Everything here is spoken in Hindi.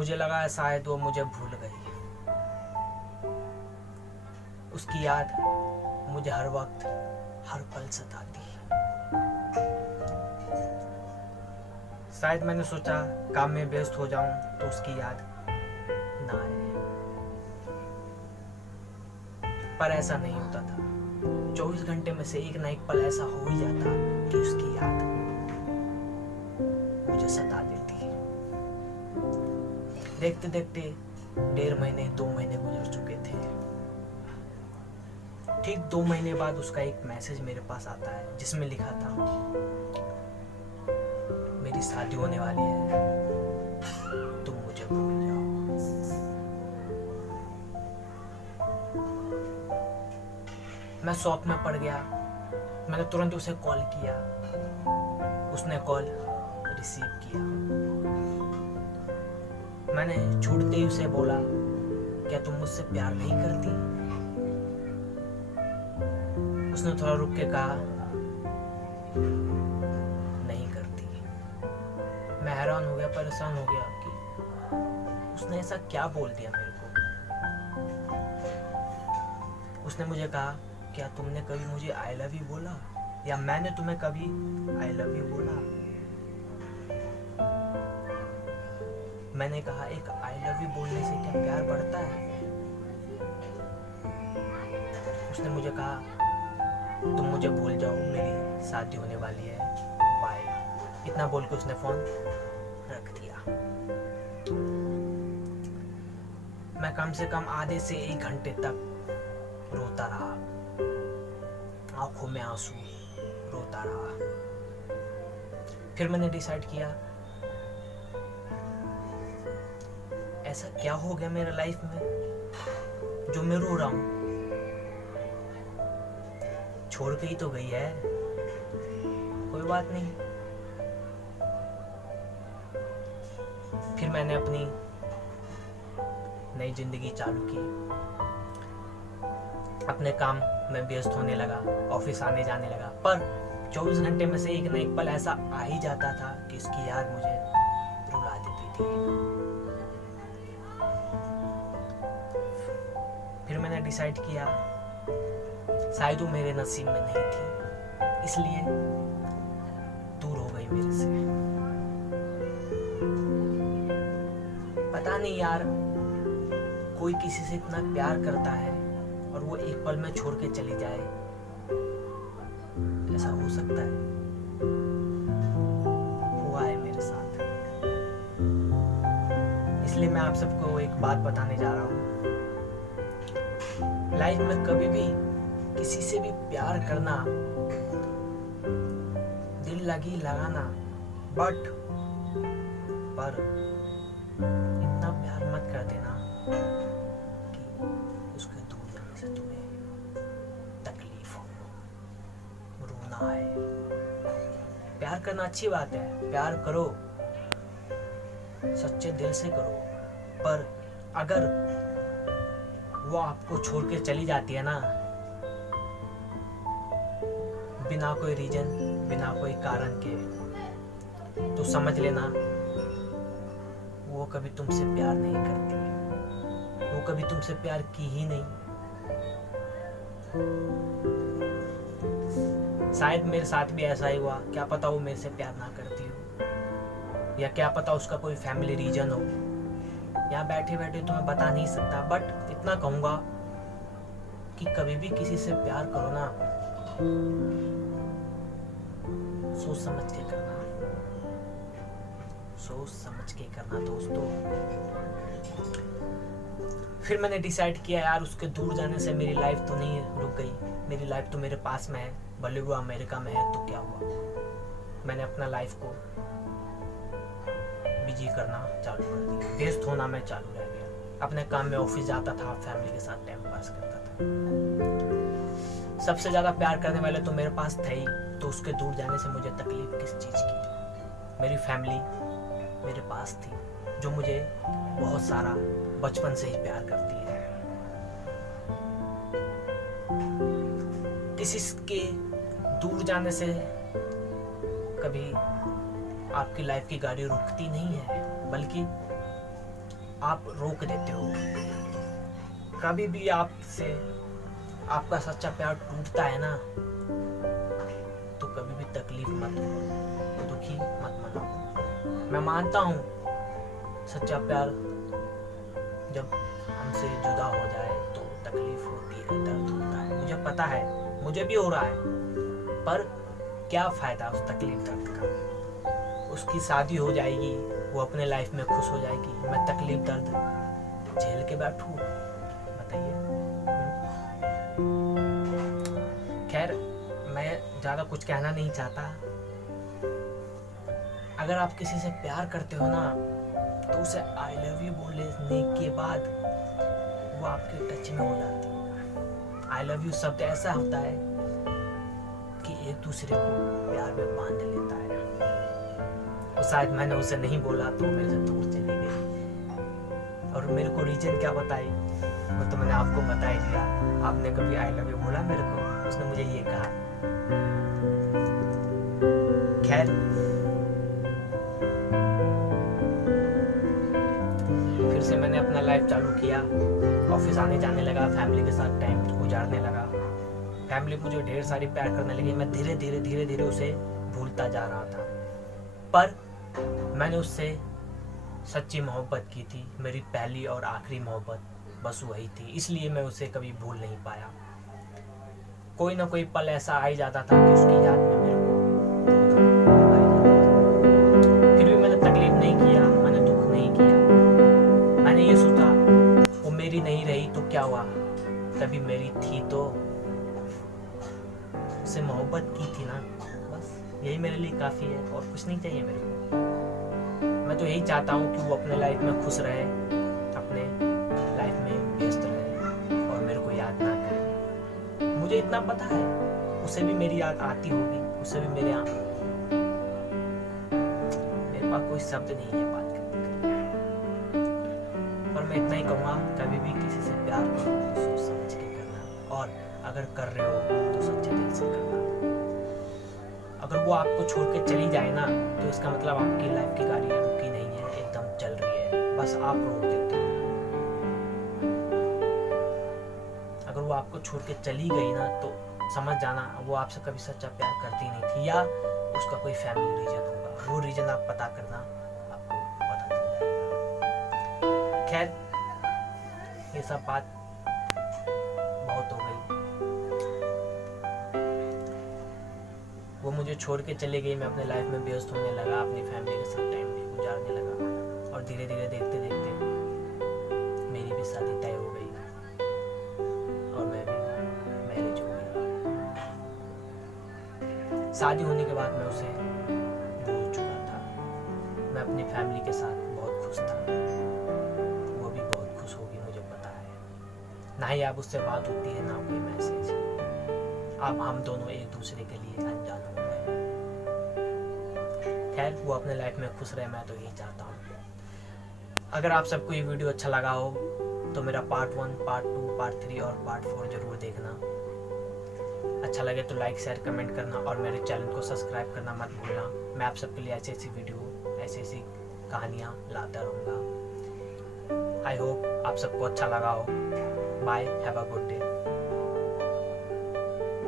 मुझे लगा शायद वो मुझे भूल गई। उसकी याद मुझे हर वक्त हर पल सताती। शायद मैंने सोचा काम में व्यस्त हो जाऊं तो उसकी याद ना आए, पर ऐसा नहीं होता था। 24 घंटे में से एक ना एक पल ऐसा हो ही जाता कि उसकी याद मुझे सता देती। देखते देखते 1.5 महीने 2 महीने गुजर चुके थे। ठीक 2 महीने बाद उसका एक मैसेज मेरे पास आता है जिसमें लिखा था, मेरी शादी होने वाली है, तुम मुझे भूल जाओ। मैं शॉक में पड़ गया। मैंने तुरंत उसे कॉल किया। उसने कॉल रिसीव किया। मैंने छूटते ही उसे बोला, क्या तुम मुझसे प्यार नहीं करती? उसने थोड़ा रुक के कहा, नहीं करती। मैं हैरान हो गया, परेशान हो गया कि उसने ऐसा क्या बोल दिया मेरे को। उसने मुझे कहा, क्या तुमने कभी मुझे आई लव यू बोला, या मैंने तुम्हें कभी आई लव यू बोला? मैंने कहा, एक आई लव यू बोलने से क्या प्यार बढ़ता है? उसने मुझे कहा, तुम मुझे भूल जाओ, मेरी शादी होने वाली है, बाय। इतना बोल के उसने फोन रख दिया। मैं कम से कम आधे से 1 घंटे तक रोता रहा, आंखों में आंसू, रोता रहा। फिर मैंने डिसाइड किया, ऐसा क्या हो गया मेरे लाइफ में जो मैं रो रहा हूं? छोड़ के ही तो गई है, कोई बात नहीं। फिर मैंने अपनी नई जिंदगी चालू की। अपने काम में व्यस्त होने लगा, ऑफिस आने जाने लगा। पर 24 घंटे में से एक ना एक पल ऐसा आ ही जाता था कि उसकी याद मुझे रुला देती थी। फिर मैंने डिसाइड किया, शायद वो मेरे नसीब में नहीं थी, इसलिए दूर हो गई मेरे से। पता नहीं यार, कोई किसी से इतना प्यार करता है और वो एक पल में छोड़ के चली जाए, ऐसा हो सकता है? हुआ है मेरे साथ। इसलिए मैं आप सबको एक बात बताने जा रहा हूँ। लाइफ में कभी भी किसी से भी प्यार करना, दिल लगी लगाना, पर इतना प्यार मत कर देना कि उसके दूर जाने से तुम्हें तकलीफ हो, रोना आए। प्यार करना अच्छी बात है, प्यार करो, सच्चे दिल से करो। पर अगर वो आपको छोड़ के चली जाती है ना, बिना कोई रीजन, बिना कोई कारण के, तो समझ लेना वो कभी तुमसे प्यार नहीं करती। वो कभी तुमसे प्यार की ही नहीं। शायद मेरे साथ भी ऐसा ही हुआ, क्या पता वो मेरे से प्यार ना करती हो, या क्या पता उसका कोई फैमिली रीजन हो। यहाँ बैठे बैठे तो मैं बता नहीं सकता, बट इतना कहूंगा कि कभी भी किसी से प्यार करो ना, सोच समझ के करना, सोच समझ के करना दोस्तों। फिर मैंने डिसाइड किया, यार उसके दूर जाने से मेरी लाइफ तो नहीं रुक गई, मेरी लाइफ तो मेरे पास में है, भले वो अमेरिका में है तो क्या हुआ। मैंने अपना लाइफ को बिजी करना चालू कर दिया, व्यस्त होना मैं चालू रह गया। अपने काम में ऑफिस जाता था, फैमिली के साथ टाइम पास करता था। सबसे ज्यादा प्यार करने वाले तो मेरे पास थे ही, तो उसके दूर जाने से मुझे तकलीफ किस चीज की? मेरी फैमिली मेरे पास थी, जो मुझे बहुत सारा बचपन से ही प्यार करती है। किसी के दूर जाने से कभी आपकी लाइफ की गाड़ी रुकती नहीं है, बल्कि आप रोक देते हो। कभी भी आपसे आपका सच्चा प्यार टूटता है ना, तो कभी भी तकलीफ मत हो, दुखी मत मनाओ। मैं मानता हूँ सच्चा प्यार जब हमसे जुदा हो जाए तो तकलीफ होती है, दर्द होता है, मुझे पता है, मुझे भी हो रहा है। पर क्या फायदा उस तकलीफ दर्द का? उसकी शादी हो जाएगी, वो अपने लाइफ में खुश हो जाएगी, मैं तकलीफ दर्द झेल के बैठूं? बताइए। खैर, मैं ज़्यादा कुछ कहना नहीं चाहता। अगर आप किसी से प्यार करते हो ना, तो उसे आई लव यू बोलने के बाद वो आपके टच में हो जाती है। आई लव यू शब्द ऐसा होता है कि एक दूसरे को प्यार में बांध लेता है। और शायद मैंने उसे नहीं बोला तो मेरे से दूर चली गई, और मेरे को रीजन क्या बताई वो तो मैंने आपको बता ही दिया। आपने कभी आई लव यू बोला मेरे को? उसने मुझे ये कहा। खैर, फिर से मैंने अपना लाइफ चालू किया, ऑफिस आने जाने लगा, फैमिली के साथ टाइम गुजारने लगा। फैमिली मुझे ढेर सारी प्यार करने लगी। मैं धीरे धीरे उसे भूलता जा रहा था। पर मैंने उससे सच्ची मोहब्बत की थी, मेरी पहली और आखिरी मोहब्बत बस वही थी, इसलिए मैं उसे कभी भूल नहीं पाया। कोई ना कोई पल ऐसा आ ही जाता था कि उसकी याद में मेरे को फिर भी मैंने तकलीफ नहीं किया, मैंने दुख नहीं किया। मैंने ये सोचा वो मेरी नहीं रही तो क्या हुआ, कभी मेरी थी तो उससे मोहब्बत की थी ना, बस यही मेरे लिए काफ़ी है, और कुछ नहीं चाहिए मेरे को। मैं तो यही चाहता हूँ कि वो अपने लाइफ में खुश रहे, अपने लाइफ में व्यस्त रहे और मेरे को याद ना करे। मुझे इतना पता है उसे भी मेरी याद आती होगी, उसे भी मेरे पास कोई शब्द नहीं है बात करने के लिए। पर मैं इतना ही कहूँगा, कभी भी किसी से प्यार करो तो सोच समझ के करना, और अगर कर रहे हो तो सच्चे दिल से करना। अगर वो आपको छोड़ के चली जाए ना, तो इसका मतलब आपकी लाइफ की गाड़ी रुकी नहीं है, एकदम चल रही है, बस आप रोक देते हो। अगर वो आपको छोड़ के चली गई ना, तो समझ जाना वो आपसे कभी सच्चा प्यार करती नहीं थी, या उसका कोई फैमिली रीजन होगा। वो रीजन आप पता करना, आपको पता चल जाएगा। खैर, ये सब बात बहुत हो गई। वो मुझे छोड़ के चली गई, मैं अपने लाइफ में व्यस्त होने लगा, अपनी फैमिली के साथ टाइम भी गुजारने लगा, और धीरे धीरे देखते देखते मेरी भी शादी तय हो गई और मैं भी मैरिज हो गया। शादी होने के बाद मैं उसे भूल चुका था। मैं अपनी फैमिली के साथ बहुत खुश था, वो भी बहुत खुश होगी, मुझे पता है। ना ही अब उससे बात होती है, ना कोई मैसेज। अब हम दोनों एक दूसरे के लिए अनजान हो गए। खैर, वो अपने लाइफ में खुश रहे, मैं तो यही चाहता हूँ। अगर आप सबको ये वीडियो अच्छा लगा हो तो मेरा पार्ट 1, पार्ट 2, पार्ट 3 और पार्ट 4 जरूर देखना। अच्छा लगे तो लाइक, शेयर, कमेंट करना, और मेरे चैनल को सब्सक्राइब करना मत भूलना। मैं आप सबके लिए ऐसी वीडियो, ऐसी कहानियाँ लाता रहूँगा। आई होप आप सबको अच्छा लगा हो। Bye, have a good day.